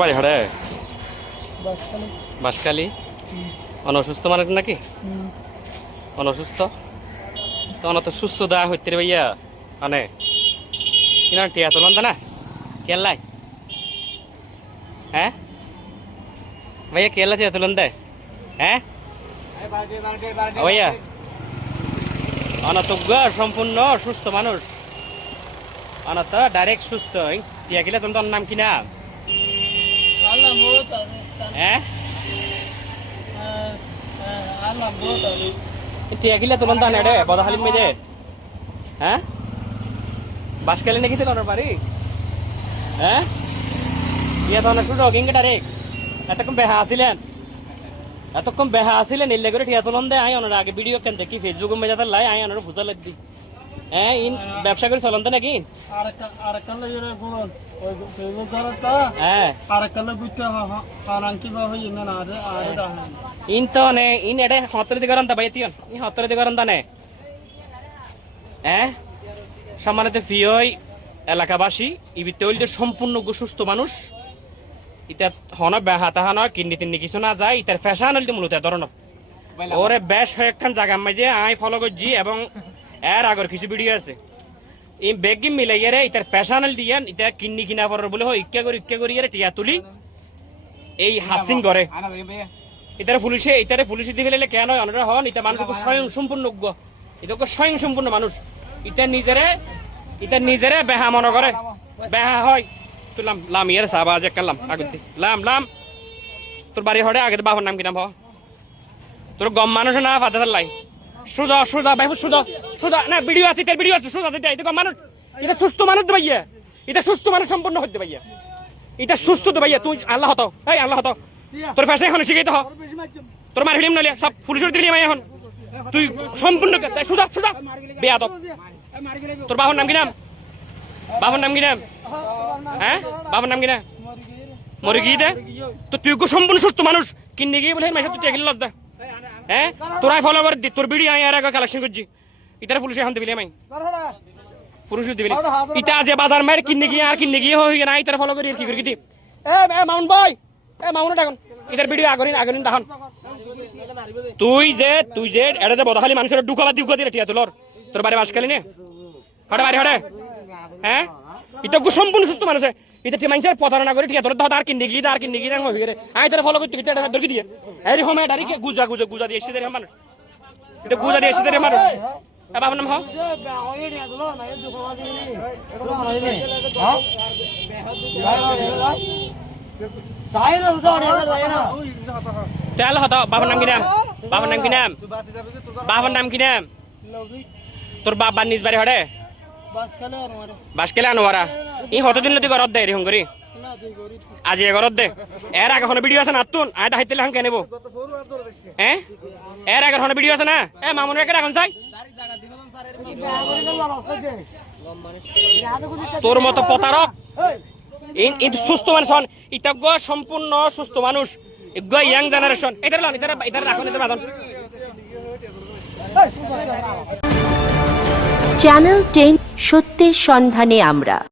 বাড়ি হাড়ে বাসকালি অনসুস্থ মানুষ নাকি অনসুস্থ তো অনত সুস্থ দা হইতে রে ভাইয়া মানে কিনা টিয়া তোলন না কেলাই হ্যাঁ ভাইয়া কেলা টিয়া তোলন দে হ্যাঁ ভাইয়া অনত সম্পূর্ণ সুস্থ মানুষ অনত ডাইরেক্ট সুস্থ টিয়া গেলে তোমার নাম কি নাম টিয়াগিলা তুলন দান এডে বদাহালিম মেজে হ্যাঁ বাসকালে নাকি ছিল বাড়ি হ্যাঁ ইয়া তো শুধু রগিং ডাইরেক্ট এতক্ষণ বেহা আসিলেন এলে করে টিয়া তুলন দে আই অনার আগে ভিডিও কেন দেখি ফেসবুক মেজা তার লাই আই অনার ফুজা লাগবি হ্যাঁ ইন ব্যবসা করে চলন দে নাকি ইন তো নে ইন এডে হতরে দিগরন দা বাইতিয়ন ই হতরে দিগরন দা নে সম্মানিত ফিওই এলাকাবাসী ইবিতে হইল যে সম্পূর্ণ সুস্থ মানুষ ইতা হন হাতা হান কিডনি তিন্নি কিছু না যায় ইতার ফ্যাশন হইল মূলত ধরনের ওরে বেশ একখান জায়গা মাঝে আই ফলো করছি এবং এর আগর কিছু ভিডিও আছে এই বেগিম মিলাই রে ইতার প্যাশানাল দিয়া ইতা কিডনি কিনা পড়ার বলে ইক্কা করি রে টিয়া তুলি এই হাসিং করে ইতারে পুলিশে দি ফেলে কেন অনরা হন ইতা মানুষ স্বয়ং সম্পূর্ণ এটা স্বয়ং সম্পূর্ণ মানুষ ইতা নিজেরে বেহা মনে করে বেহা হয় তুলাম লাম ইয়ার সাবা যে কালাম আগতি লাম তোর বাড়ি হড়ে আগে বাবার নাম কি নাম তোর গম মানুষ না ফাদা লাই সুদা ভাই সুদা না ভিডিও আছে তার ভিডিও আছে সুদা দিতে এটা গম মানুষ এটা সুস্থ মানুষ তো ভাইয়া এটা সুস্থ মানুষ সম্পূর্ণ হতে ভাইয়া এটা সুস্থ তো ভাইয়া তুই আল্লাহ হতো এই আল্লাহ হতো তোর ফ্যাশন এখন শিখাইতে হ তোর মার ফিল্ম নলিয়া সব পুলিশের দিলি মাই এখন তুই সম্পূর্ণ সুদা বেয়াদব তোর বাবার নাম কি নাম হ্যাঁ বাবার নাম কি না মরে গিয়ে দে তো তুই সম্পূর্ণ সুস্থ মানুষ কিনে গিয়ে বলে মাসে তুই টেকিল লজ্জা হ্যাঁ তোরাই ফলো করে দি তোর ভিডিও আই আর আগে কালেকশন করছি ইতারে পুলিশে এখন দিবি মাই পুলিশ দিবি ইতা যে বাজার মার কিনে গিয়ে হই না ইতারে ফলো করি কি করি দি মাউন্ট বয় মাউন্ট এখন ইতার ভিডিও আগরিন দাহন তুই যে এটা যে বদখালি মানুষের দুঃখবা দিলে টিয়া তোর তোর বাড়ি বাসকালি নে হটে হ্যাঁ এটা সম্পূর্ণ সুস্থ মানুষ এটা মানুষের প্রতারণা করে টিয়া তোর আর কিনে গিয়ে হয়ে রে আই তারা ফলো করতে ধরে দিয়ে এই হোমে ডাইরেক্ট গুজা দিয়ে এসে দেয় মানুষ এটা গুজা দিয়ে এসে দেয় মানুষ বাবার নাম হও তেল হতো বাবার নাম কি নাম তোর বাবার নিজ বাড়ি হড়ে বাসকালে আনোয়ারা ই হতদিন তুই ঘরত দে এরকম করি আজি ঘরত দে এর আগে কোনো ভিডিও আছে না তুন আয় দাহিতে হাং কেনেব হ্যাঁ এর আগে কোনো ভিডিও আছে না মামুনের একটা এখন চাই তোর মতো প্রতারক এই সুস্থ মানুষ হন ইতজ্ঞ সম্পূর্ণ সুস্থ মানুষ ইয়াং জেনারেশন এটা রাখুন বাদন চ্যানেল 10 সত্যের সন্ধানে আমরা।